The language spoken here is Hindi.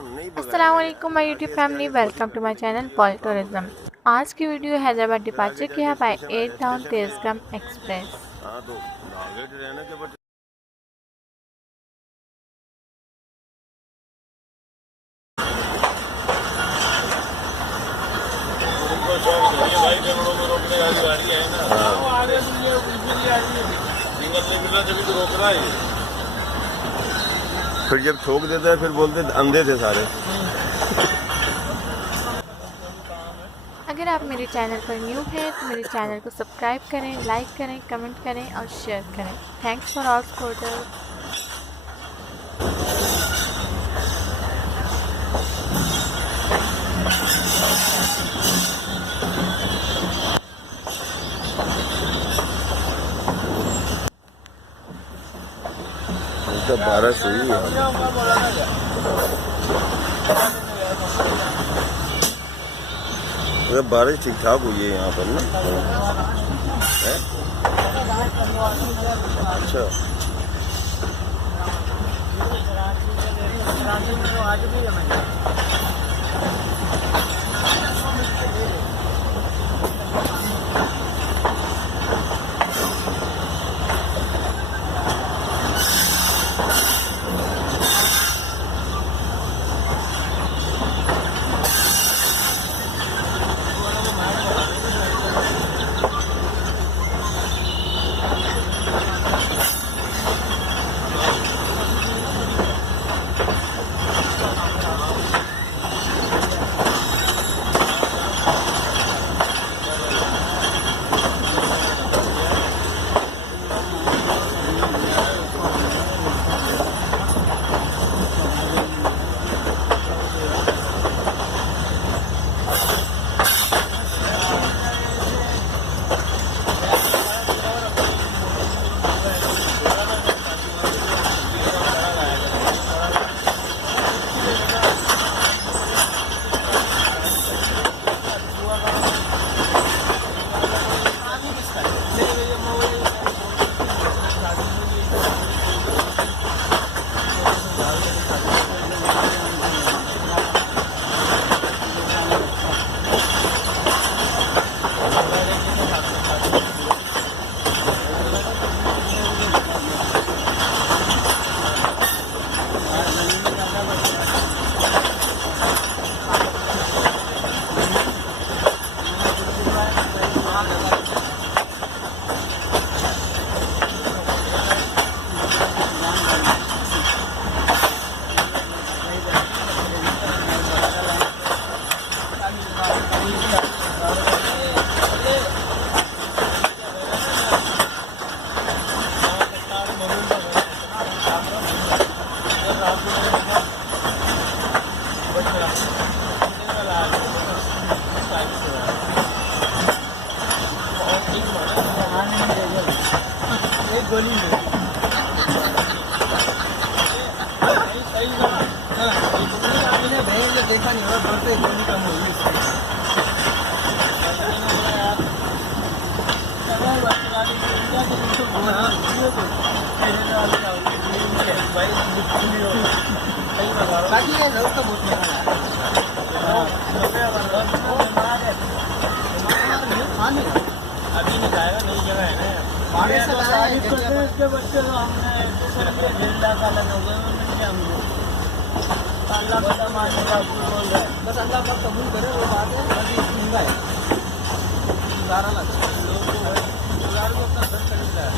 अस्सलाम वालेकुम my YouTube family, welcome to my channel Paul tourism. आज की वीडियो हैदराबाद डिपार्चर किया by air town Tezgam express. फिर जब ठोक देता है फिर बोलते अंधे थे सारे। अगर आप मेरे चैनल पर न्यू हैं तो मेरे चैनल को सब्सक्राइब करें, लाइक करें, कमेंट करें और शेयर करें। Thanks for all supporters. बारिश हुई है, बारिश ठीक ठाक हुई है यहाँ पर ना। अच्छा, देखा नहीं होगा बढ़ते गोली कम होगी। बाकी ये जरूर तो बहुत अभी नहीं जाएगा, नई जगह है ना। इसके बच्चे तो हमने अल्लाह पता मानने का बोल रहे हैं, बस अल्लाह पर कबूल करे वो बात है। बाकी महंगा है, 12 लाख लोगों को 1000 रुपये अपना खर्च कर